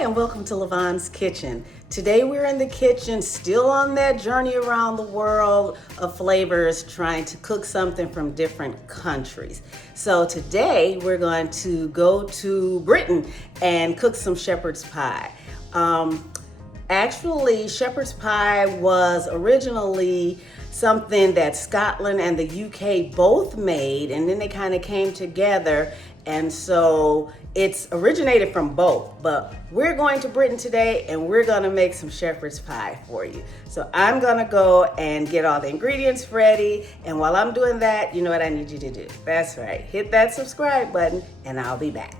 Hi, and welcome to Lavonne's Kitchen. Today we're in the kitchen, still on that journey around the world of flavors, trying to cook something from different countries. So today we're going to go to Britain and cook some shepherd's pie. Actually, shepherd's pie was originally something that Scotland and the UK both made, and then they kind of came together, and so it's originated from both. But we're going to Britain today and we're going to make some shepherd's pie for you. So I'm going to go and get all the ingredients ready, and while I'm doing that, you know what I need you to do? That's right, hit that subscribe button and I'll be back.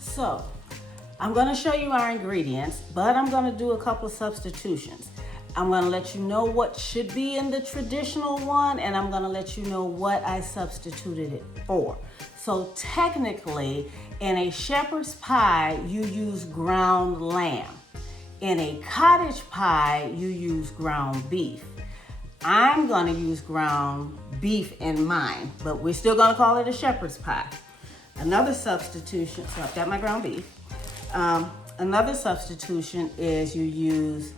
So, I'm going to show you our ingredients, but I'm going to do a couple of substitutions. I'm going to let you know what should be in the traditional one, and I'm going to let you know what I substituted it for. So technically, in a shepherd's pie, you use ground lamb. In a cottage pie, you use ground beef. I'm going to use ground beef in mine, but we're still going to call it a shepherd's pie. Another substitution, so I've got my ground beef. Another substitution is you use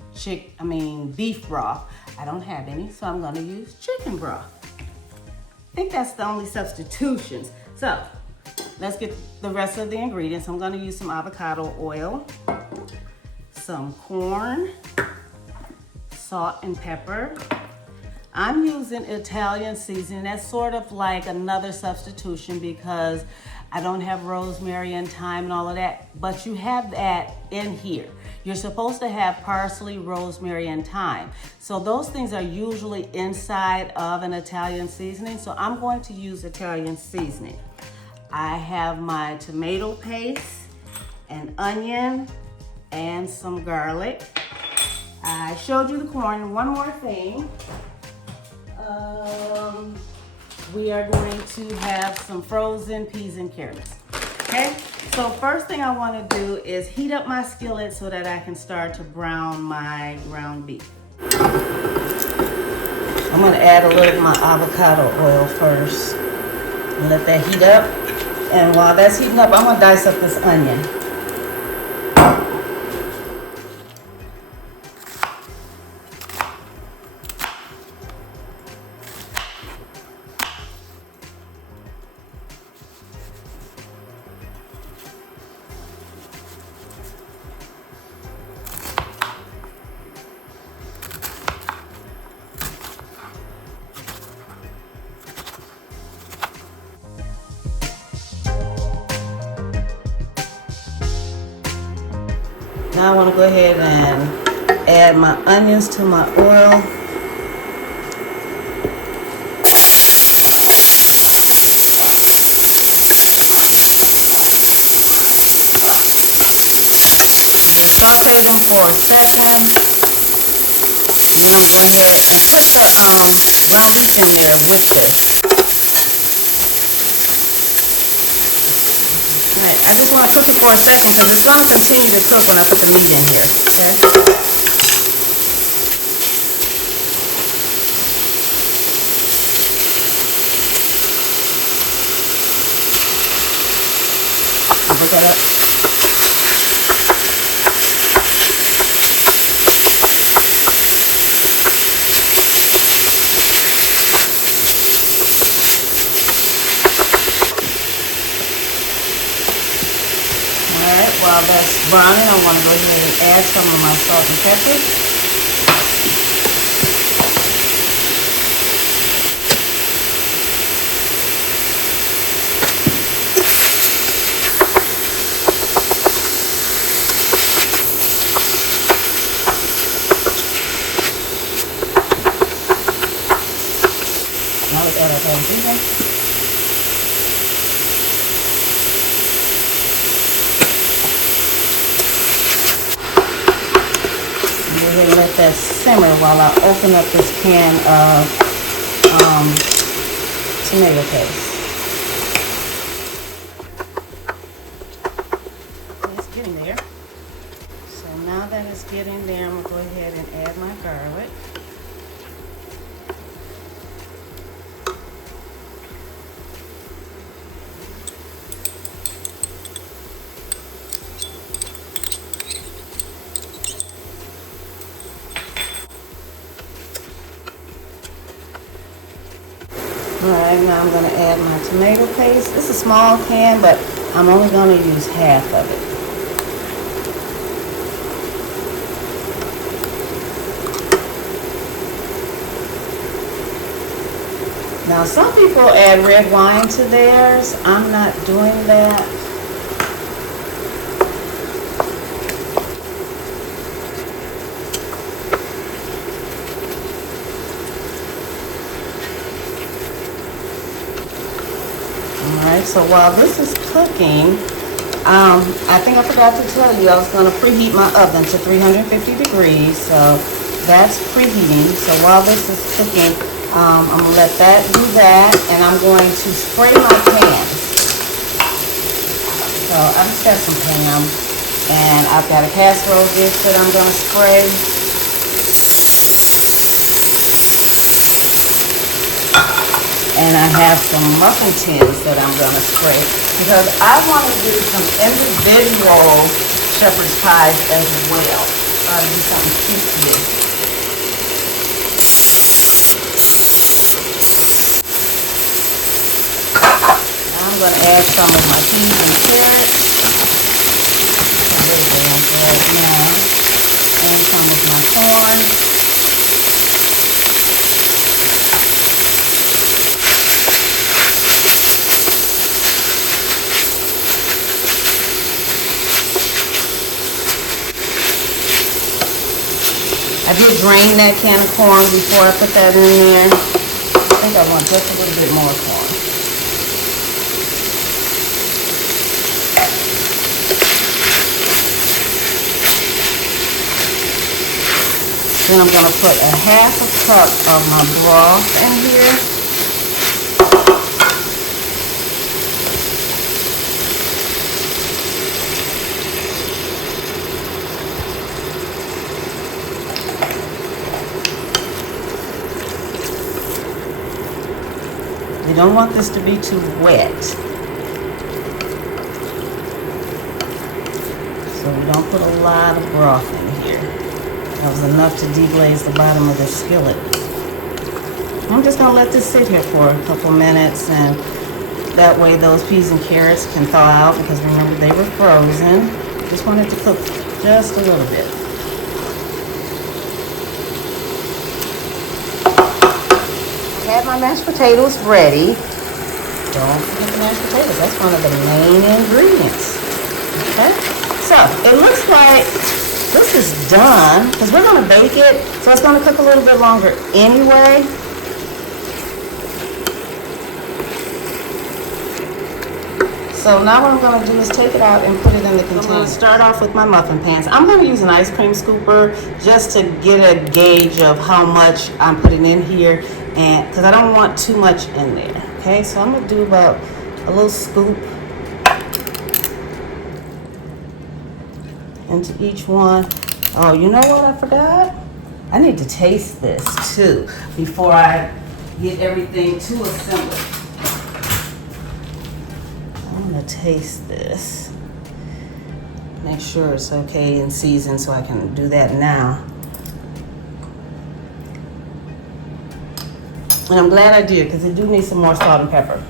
beef broth. I don't have any, so I'm going to use chicken broth. I think that's the only substitutions. So let's get the rest of the ingredients. I'm going to use some avocado oil, some corn, salt and pepper. I'm using Italian seasoning. That's sort of like another substitution because I don't have rosemary and thyme and all of that, but you have that in here. You're supposed to have parsley, rosemary, and thyme. So those things are usually inside of an Italian seasoning, so I'm going to use Italian seasoning. I have my tomato paste, an onion, and some garlic. I showed you the corn. One more thing. We are going to have some frozen peas and carrots. Okay, so first thing I want to do is heat up my skillet so that I can start to brown my ground beef. I'm going to add a little of my avocado oil first and let that heat up. And while that's heating up, I'm going to dice up this onion. Now I want to go ahead and add my onions to my oil. Saute them for a second. And then I'm going to go ahead and put the ground beef in there with this. I just want to cook it for a second because it's going to continue to cook when I put the meat in here, okay? Look that up. While that's browning, I want to go ahead and add some of my salt and pepper. Now let's add our seasoning. Go ahead and let that simmer while I open up this can of tomato paste. It's getting there. So now that it's getting there, I'm going to go ahead and add my garlic. Alright, now I'm going to add my tomato paste. It's a small can, but I'm only going to use half of it. Now, some people add red wine to theirs. I'm not doing that. Alright, so while this is cooking, I think I forgot to tell you I was going to preheat my oven to 350 degrees. So that's preheating. So while this is cooking, I'm going to let that do that, and I'm going to spray my pan. So I just got some ham, and I've got a casserole dish that I'm going to spray. And I have some muffin tins that I'm going to spray, because I want to do some individual shepherd's pies as well. So I'll do something cute here. I'm going to add some of my peas and carrots. A little bit into right now. And some of my corn. I did drain that can of corn before I put that in there. I think I want just a little bit more corn. Then I'm going to put a half a cup of my broth in here. You don't want this to be too wet. So we don't put a lot of broth in here. That was enough to deglaze the bottom of the skillet. I'm just going to let this sit here for a couple minutes, and that way those peas and carrots can thaw out, because remember they were frozen. Just want it to cook just a little bit. I have my mashed potatoes ready. Don't forget the mashed potatoes. That's one of the main ingredients. Okay? So it looks like this is done, because we're going to bake it, so it's going to cook a little bit longer anyway. So now what I'm going to do is take it out and put it in the container. I'm going to start off with my muffin pans. I'm going to use an ice cream scooper just to get a gauge of how much I'm putting in here, and because I don't want too much in there. Okay, so I'm going to do about a little scoop into each one. Oh, you know what I forgot? I need to taste this too before I get everything to assemble. I'm gonna taste this. Make sure it's okay and seasoned, so I can do that now. And I'm glad I did, because it do need some more salt and pepper.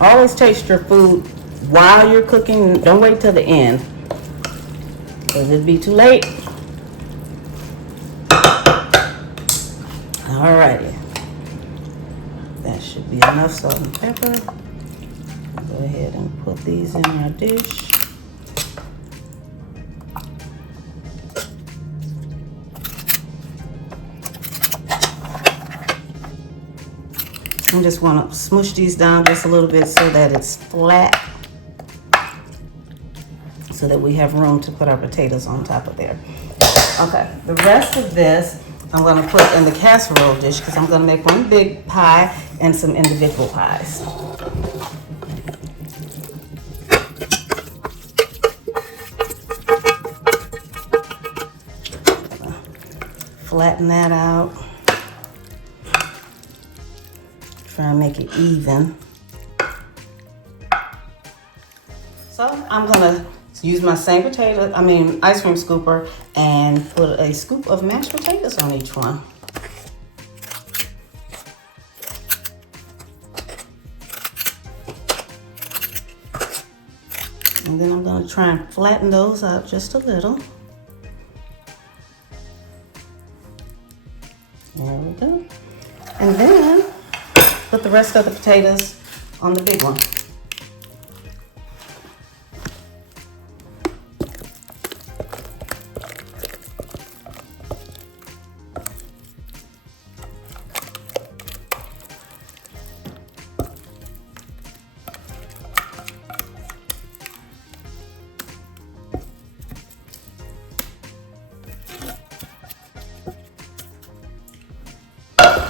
Always taste your food while you're cooking. Don't wait till the end, because it'd be too late. Alrighty. That should be enough salt and pepper. Go ahead and put these in our dish. I just want to smush these down just a little bit so that it's flat, so that we have room to put our potatoes on top of there. Okay, the rest of this I'm going to put in the casserole dish, because I'm going to make one big pie and some individual pies. flatten that out. Try and make it even. So I'm gonna use my same ice cream scooper and put a scoop of mashed potatoes on each one. And then I'm gonna try and flatten those out just a little. There we go. And then put the rest of the potatoes on the big one.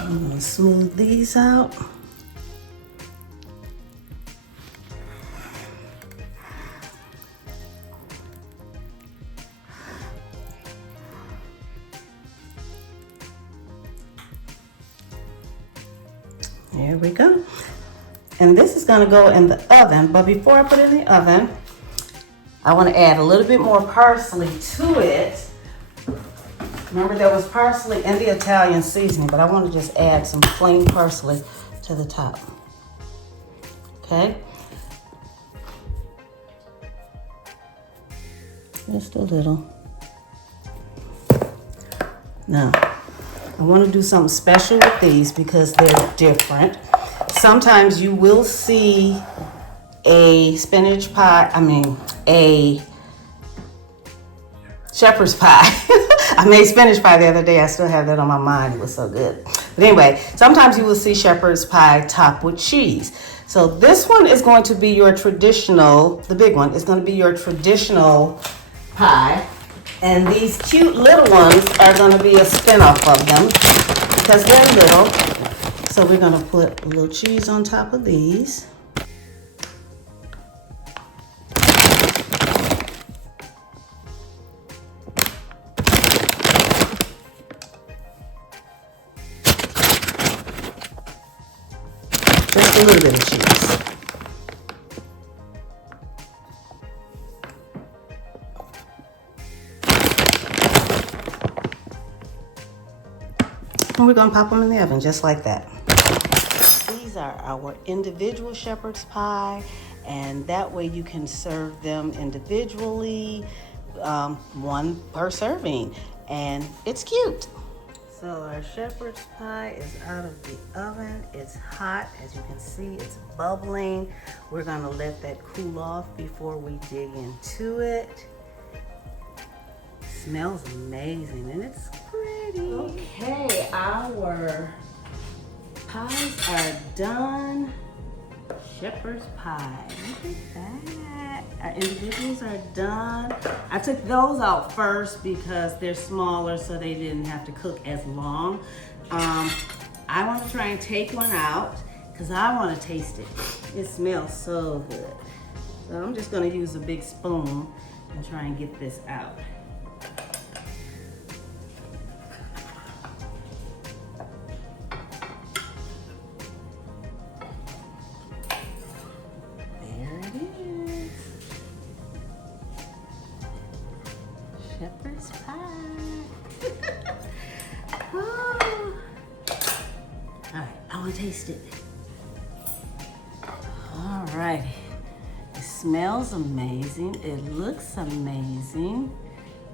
I'm gonna smooth these out. There we go. And this is gonna go in the oven, but before I put it in the oven, I wanna add a little bit more parsley to it. Remember, there was parsley in the Italian seasoning, but I want to just add some plain parsley to the top. Okay? Just a little. Now, I want to do something special with these because they're different. Sometimes you will see a spinach pie, a shepherd's pie. I made spinach pie the other day. I still have that on my mind. It was so good. But anyway, sometimes you will see shepherd's pie topped with cheese. So this one is going to be your traditional, the big one is going to be your traditional pie. And these cute little ones are going to be a spin-off of them because they're little. So we're going to put a little cheese on top of these. Just a little bit of cheese. And we're gonna pop them in the oven just like that. These are our individual shepherd's pie, and that way you can serve them individually, one per serving, and it's cute. So our shepherd's pie is out of the oven. It's hot, as you can see, it's bubbling. We're gonna let that cool off before we dig into it. Smells amazing and it's pretty. Okay, our pies are done. Shepherd's pie, look at that. Our individuals are done. I took those out first because they're smaller so they didn't have to cook as long. I want to try and take one out because I want to taste it. It smells so good. So I'm just going to use a big spoon and try and get this out. Shepherd's pie. Oh. All right, I want to taste it. All right, it smells amazing. It looks amazing.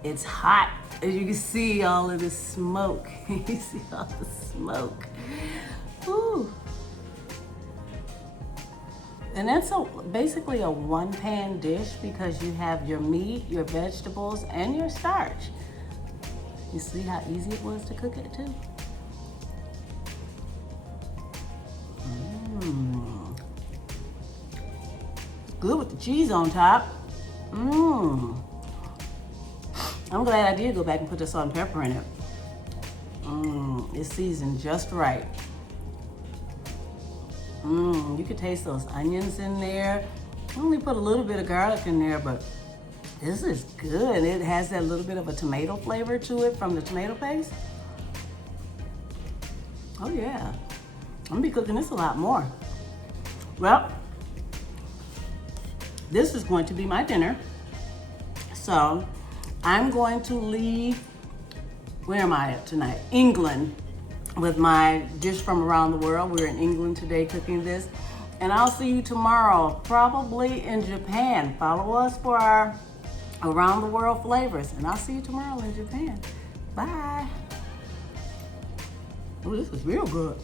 It's hot. As you can see all of the smoke. You see all the smoke. Ooh. And that's basically a one-pan dish because you have your meat, your vegetables, and your starch. You see how easy it was to cook it too? Good with the cheese on top. I'm glad I did go back and put the salt and pepper in it. It's seasoned just right. You can taste those onions in there. I only put a little bit of garlic in there, but this is good. It has that little bit of a tomato flavor to it from the tomato paste. Oh yeah. I'm gonna be cooking this a lot more. Well, this is going to be my dinner. So I'm going to leave, where am I at tonight? England, with my dish from around the world. We're in England today cooking this. And I'll see you tomorrow, probably in Japan. Follow us for our around the world flavors. And I'll see you tomorrow in Japan. Bye. Oh, this is real good.